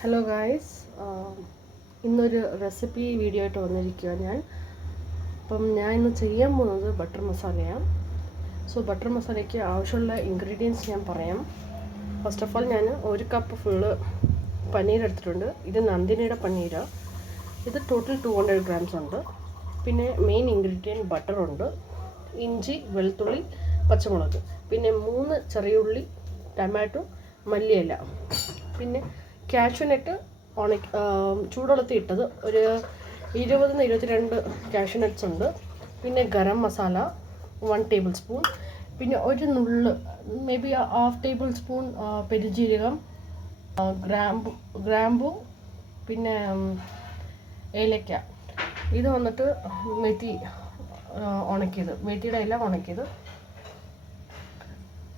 Hello guys, ഇന്നൊരു recipe video ആയിട്ട് വന്നിരിക്കുക ഞാൻ. ഞാൻ ഇന്ന് ചെയ്യാൻ പോകുന്നത് ബട്ടർ മസാലയാണ്. ബട്ടർ മസാലയ്ക്ക് ആവശ്യമുള്ള ഇൻഗ്രീഡിയൻസ് ഞാൻ പറയാം. ഫസ്റ്റ് ഓഫ് ഓൾ, ഞാൻ 1 കപ്പ് ഫുള്ള് പനീർ എടുത്തിട്ടുണ്ട്. ഇത് നന്ദിനിയുടെ പനീരാണ്. ഇത് ടോട്ടൽ 200 ഗ്രാംസ് ഉണ്ട്. പിന്നെ മെയിൻ ഇൻഗ്രീഡിയൻറ്റ് ബട്ടറുണ്ട്, ഇഞ്ചി, വെളുത്തുള്ളി, പച്ചമുളക്, പിന്നെ 3 ചെറിയ ഉള്ളി, ടൊമാറ്റോ, മല്ലിയില, പിന്നെ കാഷ്യൂനട്ട് ചൂടുവെള്ളത്തിൽ ഇട്ടത് ഒരു 20-22 കാഷ്യൂനട്ട്സ് ഉണ്ട്. പിന്നെ ഗരം മസാല 1 ടേബിൾ സ്പൂൺ, പിന്നെ ഒരു നുള്ള് മേ ബി 1/2 ടേബിൾ സ്പൂൺ പെരുംജീരകം, ഗ്രാമ്പു, പിന്നെ ഏലക്ക. ഇത് വന്നിട്ട് മെത്തി ഉണക്കിയത്, മെത്തിയുടെ ഇല ഉണക്കിയത്,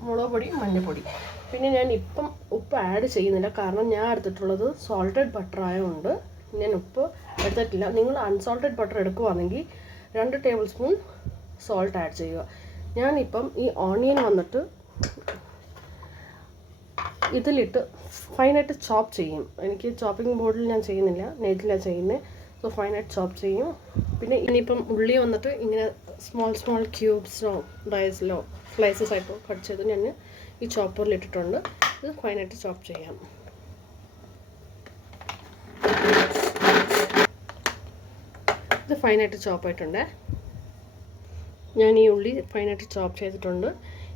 മുളക് പൊടി, മഞ്ഞൾപ്പൊടി. പിന്നെ ഞാൻ ഇപ്പം ഉപ്പ് ആഡ് ചെയ്യുന്നില്ല, കാരണം ഞാൻ എടുത്തിട്ടുള്ളത് സോൾട്ടഡ് ബട്ടർ ആയതുകൊണ്ട് ഞാൻ ഉപ്പ് എടുത്തിട്ടില്ല. നിങ്ങൾ അൺസോൾട്ടഡ് ബട്ടർ എടുക്കുകയാണെങ്കിൽ 2 ടേബിൾ സ്പൂൺ സോൾട്ട് ആഡ് ചെയ്യുക. ഞാനിപ്പം ഈ ഓണിയൻ വന്നിട്ട് ഇതിലിട്ട് ഫൈനായിട്ട് ചോപ്പ് ചെയ്യും. എനിക്ക് ചോപ്പിംഗ് ബോർഡിൽ ഞാൻ ചെയ്യുന്നില്ല, നെറ്റിലാണ് ചെയ്യുന്നത്. ഫൈനായിട്ട് ചോപ്പ് ചെയ്യും. പിന്നെ ഇനിയിപ്പം ഉള്ളി വന്നിട്ട് ഇങ്ങനെ സ്മോൾ ക്യൂബ്സിലോ ഡൈസിലോ സ്ലൈസസ് ആയിട്ടോ കട്ട് ചെയ്ത് ഞാൻ ഈ ചോപ്പറിൽ ഇട്ടിട്ടുണ്ട്. ഇത് ഫൈനായിട്ട് ചോപ്പ് ചെയ്യാം. ഇത് ഫൈനായിട്ട് ചോപ്പായിട്ടുണ്ട്. ഞാൻ ഈ ഉള്ളി ഫൈനായിട്ട് ചോപ്പ് ചെയ്തിട്ടുണ്ട്.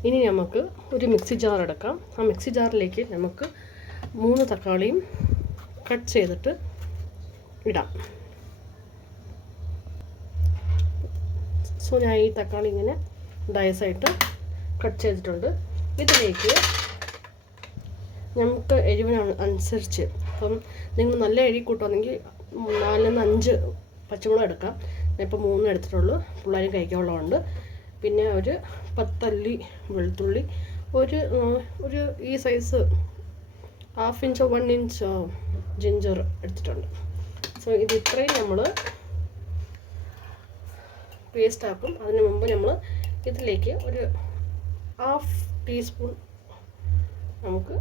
ഇനി നമുക്ക് ഒരു മിക്സി ജാർ എടുക്കാം. ആ മിക്സി ജാറിലേക്ക് നമുക്ക് 3 തക്കാളിയും കട്ട് ചെയ്തിട്ട് ഇടാം. ഞാൻ ഈ തക്കാളി ഇങ്ങനെ ഡൈസായിട്ട് കട്ട് ചെയ്തിട്ടുണ്ട്. ഇതിലേക്ക് നമുക്ക് എരിവിന് അനുസരിച്ച്, അപ്പം നിങ്ങൾ നല്ല എരി കൂട്ടുകയാണെങ്കിൽ 4-5 പച്ചമുളക് എടുക്കാം. ഞാനിപ്പോൾ 3 എടുത്തിട്ടുള്ളൂ, പിള്ളേരും കഴിക്കാനുള്ളതുണ്ട്. പിന്നെ ഒരു 10 അല്ലി വെളുത്തുള്ളി, ഒരു ഈ സൈസ് 1/2 ഇഞ്ചോ 1 ഇഞ്ച് ജിഞ്ചർ എടുത്തിട്ടുണ്ട്. ഇത് ഇത്രയും നമ്മൾ പേസ്റ്റ് ആക്കും. അതിന് മുമ്പ് നമ്മൾ ഇതിലേക്ക് ഒരു 1/2 ടീസ്പൂൺ നമുക്ക്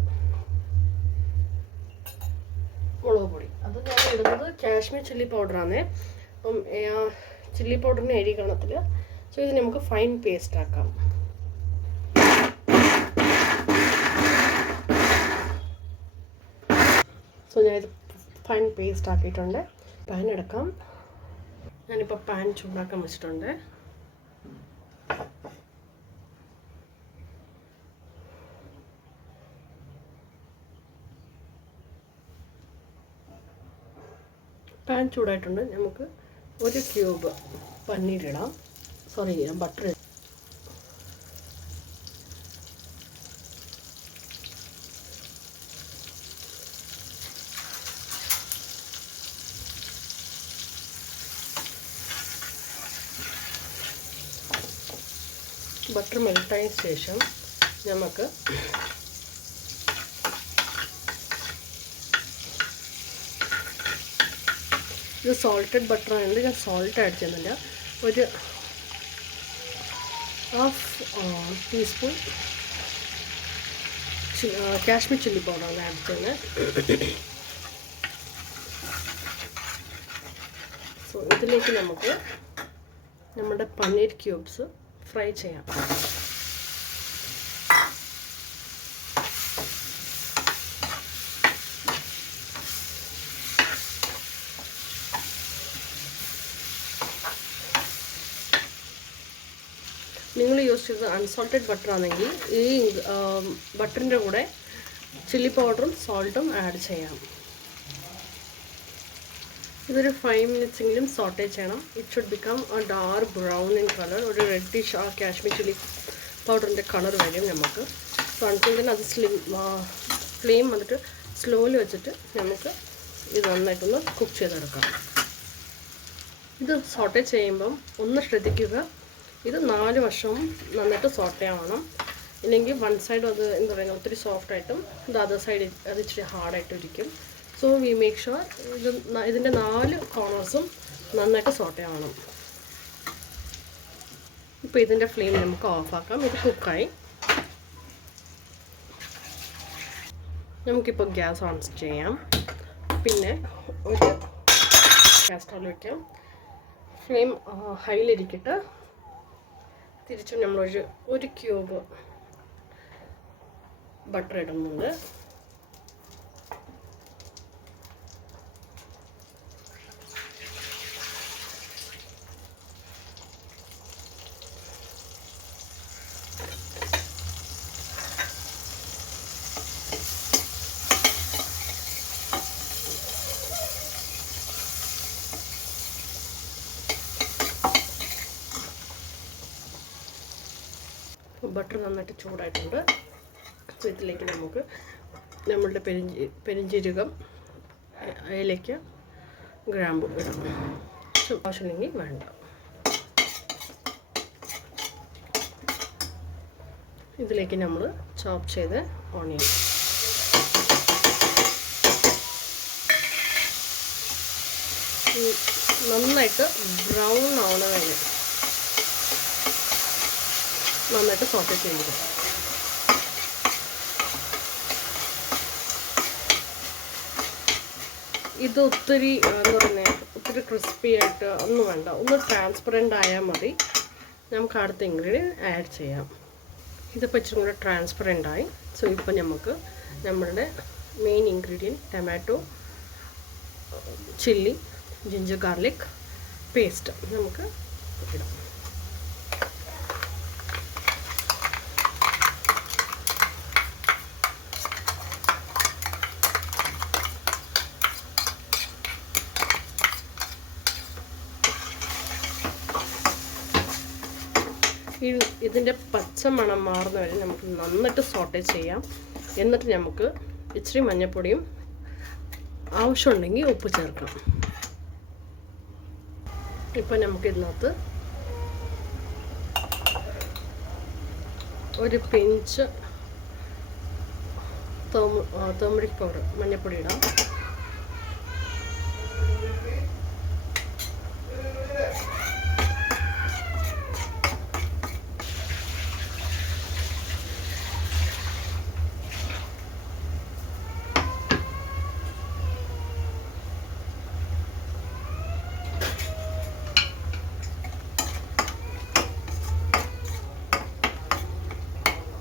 മുളക് പൊടി, അത് ഞാൻ ഇടുന്നത് കാശ്മീർ ചില്ലി പൗഡറാണ്. അപ്പം ചില്ലി പൗഡറിന് എരി കാണത്തില്ല. ഇത് നമുക്ക് ഫൈൻ പേസ്റ്റ് ആക്കാം. ഞാനിത് ഫൈൻ പേസ്റ്റ് ആക്കിയിട്ടുണ്ട്. പാൻ എടുക്കാം. ഞാനിപ്പോൾ പാൻ ചൂടാക്കാൻ വെച്ചിട്ടുണ്ട്. പാൻ ചൂടായിട്ടുണ്ട്. നമുക്ക് 1 ക്യൂബ് പനീരിടാം. ബട്ടർ. ബട്ടർ മെൽട്ടായ ശേഷം നമുക്ക് ഇത് സോൾട്ടഡ് ബട്ടർ ആയതുകൊണ്ട് ഞാൻ സോൾട്ട് ആഡ് ചെയ്യുന്നില്ല. ഒരു 1/2 ടീസ്പൂൺ കാശ്മീർ ചില്ലി പൗഡറാണ് ആഡ് ചെയ്യുന്നത്. ഇതിലേക്ക് നമുക്ക് നമ്മുടെ പനീർ ക്യൂബ്സ് ഫ്രൈ ചെയ്യാം. നിങ്ങൾ യൂസ് ചെയ്തത് അൺസോൾട്ടഡ് ബട്ടർ ആണെങ്കിൽ ഈ ബട്ടറിൻ്റെ കൂടെ ചില്ലി പൗഡറും സോൾട്ടും ആഡ് ചെയ്യാം. ഇതൊരു 5 മിനിറ്റ്സെങ്കിലും സോട്ടേ ചെയ്യണം. It should become dark brown in colour. ഒരു റെഡിഷ് കാശ്മീർ ചില്ലി പൗഡറിൻ്റെ കളർ വരും നമുക്ക്. അൺറ്റിൽ തന്നെ അത് ഫ്ലെയിം വന്നിട്ട് സ്ലോയിൽ വെച്ചിട്ട് നമുക്ക് ഇത് നന്നായിട്ടൊന്ന് കുക്ക് ചെയ്തെടുക്കാം. ഇത് സോട്ടേ ചെയ്യുമ്പം ഒന്ന് ശ്രദ്ധിക്കുക, ഇത് 4 വശവും നന്നായിട്ട് സോട്ടേ ആവണം. ഇല്ലെങ്കിൽ വൺ സൈഡ് അത് എന്താ പറയുക ഒത്തിരി സോഫ്റ്റായിട്ടും ഇത് അതർ സൈഡ് അത് ഇച്ചിരി ഹാർഡായിട്ടും ഇരിക്കും. വി മേക്ക് ഷുവർ ഇതിൻ്റെ 4 കോർണേഴ്സും നന്നായിട്ട് സോട്ടേ ആവണം. ഇപ്പോൾ ഇതിൻ്റെ ഫ്ലെയിം നമുക്ക് ഓഫാക്കാം. ഇത് കുക്കായി. നമുക്കിപ്പോൾ ഗ്യാസ് ഓൺ ചെയ്യാം. പിന്നെ ഒരു കാസ്ട്രോൾ വയ്ക്കാം. ഫ്ലെയിം ഹൈയിലിരിക്കട്ടെ. തിരിച്ചും ഒരു ക്യൂബ് ബട്ടർ ഇടുന്നുണ്ട്. ബട്ടർ നന്നായിട്ട് ചൂടായിട്ടുണ്ട്. സോ ഇതിലേക്ക് നമുക്ക് നമ്മളുടെ പെരിഞ്ജീരകം, ഏലയ്ക്ക, ഗ്രാമ്പു ഇടാം. ആവശ്യമില്ലെങ്കിൽ വേണ്ട. ഇതിലേക്ക് നമ്മൾ ചോപ്പ് ചെയ്ത് ഓണിയൻ, നന്നായിട്ട് ബ്രൗൺ ആവണ വരെ നന്നായിട്ട് സോട്ട് ചെയ്ത്. ഇത് ഒത്തിരി എന്താ പറയുന്നത്, ഒത്തിരി ക്രിസ്പി ആയിട്ട് ഒന്നും വേണ്ട. ഒന്ന് ട്രാൻസ്പെറൻ്റ് ആയാൽ മതി. നമുക്ക് അടുത്ത ഇൻഗ്രീഡിയൻറ്റ് ആഡ് ചെയ്യാം. ഇതിപ്പോൾ ഇച്ചിരി കൂടെ ട്രാൻസ്പെറൻ്റ് ആയി. സോ ഇപ്പോൾ നമുക്ക് നമ്മളുടെ main ingredient tomato, chilli, ginger garlic paste നമുക്ക് ഇടാം. ഇതിൻ്റെ പച്ച മണം മാറുന്ന വരെ നമുക്ക് നന്നായിട്ട് സോട്ടേ ചെയ്യാം. എന്നിട്ട് നമുക്ക് ഇച്ചിരി മഞ്ഞൾപ്പൊടിയും ആവശ്യമുണ്ടെങ്കിൽ ഉപ്പ് ചേർക്കണം. ഇപ്പം നമുക്കിതിനകത്ത് ഒരു പിഞ്ച് ടർമറിക് പൗഡർ, മഞ്ഞൾപ്പൊടി ഇടാം.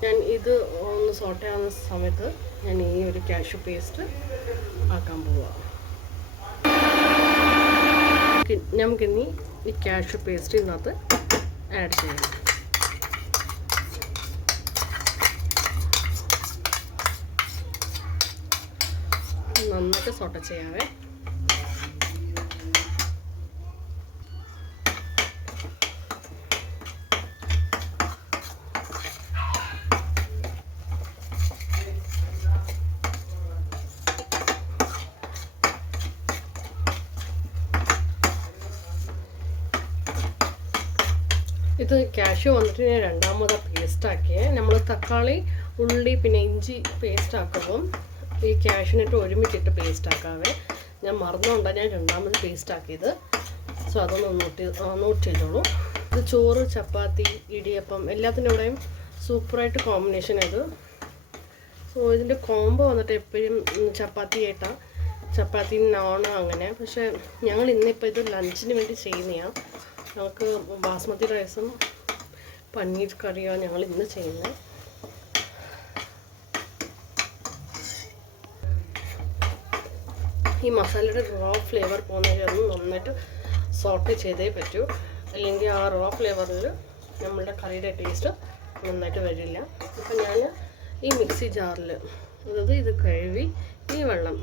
ഞാൻ ഇത് ഒന്ന് സോട്ട് ആവുന്ന സമയത്ത് ഞാൻ ഈ ഒരു കാഷ്യൂ പേസ്റ്റ് ആക്കാൻ പോവാം. നമുക്കിനി ഈ കാഷ്യൂ പേസ്റ്റ് ഇതിനകത്ത് ആഡ് ചെയ്യാം. നന്നായിട്ട് സോട്ട് ചെയ്യാവേ. ഇത് കാഷ്യൂ വന്നിട്ട് ഞാൻ രണ്ടാമത് പേസ്റ്റാക്കിയേ. നമ്മൾ തക്കാളി, ഉള്ളി പിന്നെ ഇഞ്ചി പേസ്റ്റ് ആക്കുമ്പം ഈ കാഷ്യൂനിട്ട് ഒരുമിച്ചിട്ട് പേസ്റ്റ് ആക്കാവേ. ഞാൻ മറന്നുകൊണ്ടാണ് ഞാൻ രണ്ടാമത് പേസ്റ്റ് ആക്കിയത്. സോ അതൊന്ന് നോട്ട് ചെയ്തോളൂ. ഇത് ചോറ്, ചപ്പാത്തി, ഇടിയപ്പം എല്ലാത്തിൻ്റെ കൂടെയും സൂപ്പറായിട്ട് കോമ്പിനേഷൻ ഇത്. സോ ഇതിൻ്റെ കോംബോ വന്നിട്ട് എപ്പോഴും ചപ്പാത്തി നാണ് അങ്ങനെ. പക്ഷേ ഞങ്ങൾ ഇന്നിപ്പോൾ ഇത് ലഞ്ചിന് വേണ്ടി ചെയ്യുന്നതാണ്. ഞങ്ങൾക്ക് ബാസ്മതി റൈസും പനീർ കറിയാണ് ഞങ്ങൾ ഇന്ന് ചെയ്യുന്നത്. ഈ മസാലയുടെ റോ ഫ്ലേവർ പോകുന്നതിലൊന്നും നന്നായിട്ട് സോട്ട് ചെയ്തേ പറ്റൂ. അല്ലെങ്കിൽ ആ റോ ഫ്ലേവറിൽ നമ്മളുടെ കറിയുടെ ടേസ്റ്റ് നന്നായിട്ട് വരില്ല. അപ്പം ഞാൻ ഈ മിക്സി ജാറിൽ, അതായത് ഇത് കഴുകി ഈ വെള്ളം,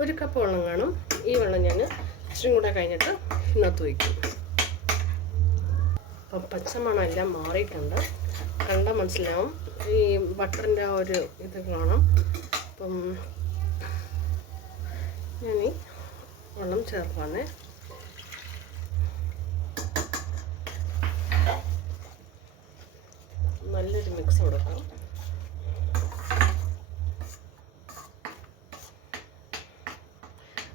ഒരു കപ്പ് വെള്ളം കാണും. ഈ വെള്ളം ഞാൻ ഇച്ചിരി കൂടെ കഴിഞ്ഞിട്ട് ഇതിനകത്ത് വയ്ക്കും. അപ്പം പച്ചമണം എല്ലാം മാറിയിട്ടുണ്ട്. കണ്ടാൽ മനസ്സിലാവും. ഈ ബട്ടറിൻ്റെ ആ ഒരു ഇത് കാണാം. അപ്പം ഞാൻ ഈ വെള്ളം ചേർക്കാനേ. നല്ലൊരു മിക്സ് കൊടുക്കാം.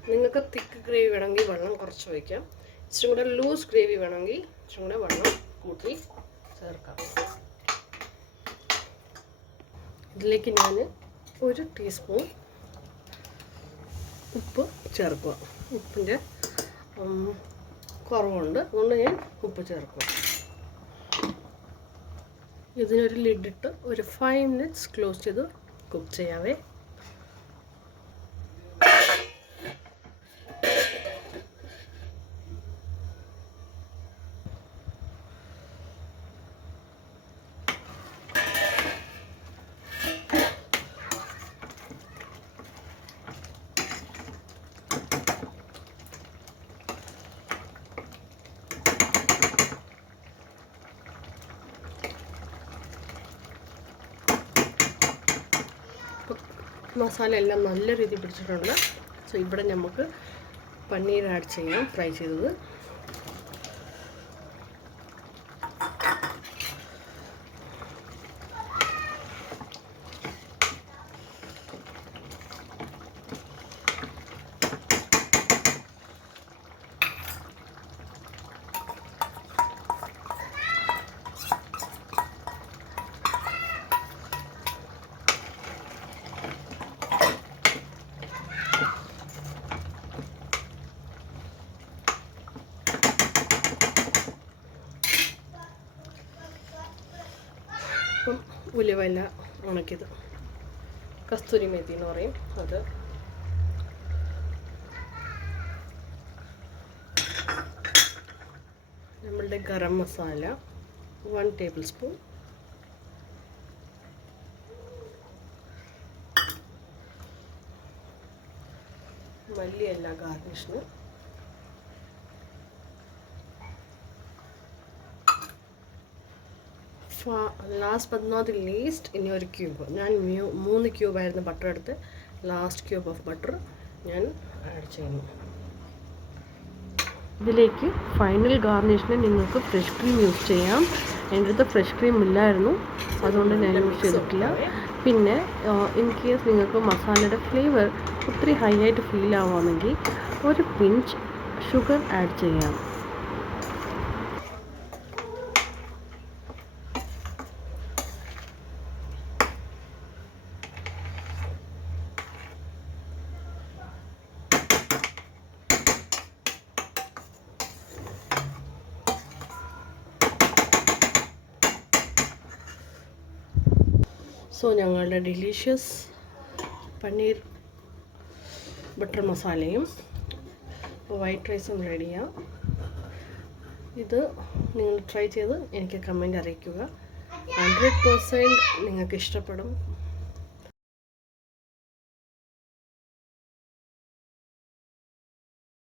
നിങ്ങൾക്ക് തിക്ക് ഗ്രേവി വേണമെങ്കിൽ വെള്ളം കുറച്ച് വയ്ക്കാം. ഇച്ചിരി കൂടെ ലൂസ് ഗ്രേവി വേണമെങ്കിൽ ഇച്ചിരി കൂടെ വെള്ളം കൂട്ടി ചേർക്കാം. ഇതിലേക്ക് ഞാൻ 1 ടീസ്പൂൺ ഉപ്പ് ചേർക്കുക. ഉപ്പിൻ്റെ കുറവുണ്ട്, അതുകൊണ്ട് ഞാൻ ഉപ്പ് ചേർക്കുക. ഇതിനൊരു ലിഡിട്ട് ഒരു 5 minutes ക്ലോസ് ചെയ്ത് കുക്ക് ചെയ്യാവേ. മസാല എല്ലാം നല്ല രീതിയിൽ പിടിച്ചിട്ടുണ്ട്. സോ ഇവിടെ നമുക്ക് പനീർ ആഡ് ചെയ്യാം, ഫ്രൈ ചെയ്തത്. അപ്പം ഉലുവയില ഉണക്കിയത്, കസ്തൂരി മേത്തി എന്ന് പറയും, അത് നമ്മളുടെ ഗരം മസാല 1 tablespoon, മല്ലിയില ഗാർണിഷിന്, ലാസ്റ്റ് ബട്ട് നോട്ട് ലീസ്റ്റ് ഇനി ഒരു ക്യൂബ്, ഞാൻ 3 ക്യൂബായിരുന്നു ബട്ടർ എടുത്ത്, ലാസ്റ്റ് ക്യൂബ് ഓഫ് ബട്ടർ ഞാൻ ആഡ് ചെയ്യുന്നു. ഇതിലേക്ക് ഫൈനൽ ഗാർണിഷിന് നിങ്ങൾക്ക് ഫ്രഷ് ക്രീം യൂസ് ചെയ്യാം. എൻ്റെ അടുത്ത് ഫ്രഷ് ക്രീം ഇല്ലായിരുന്നു, അതുകൊണ്ട് ഞാൻ യൂസ് ചെയ്തിട്ടില്ല. പിന്നെ ഇൻ കേസ് നിങ്ങൾക്ക് മസാലയുടെ ഫ്ലേവർ ഒത്തിരി ഹൈ ആയിട്ട് ഫീൽ ആവുകയാണെങ്കിൽ ഒരു പിഞ്ച് ഷുഗർ ആഡ് ചെയ്യാം. സോ ഞങ്ങളുടെ ഡിലീഷ്യസ് പനീർ ബട്ടർ മസാലയും വൈറ്റ് റൈസും റെഡിയാണ്. ഇത് നിങ്ങൾ ട്രൈ ചെയ്ത് എനിക്ക് കമൻറ്റ് അറിയിക്കുക. 100% നിങ്ങൾക്ക് ഇഷ്ടപ്പെടും.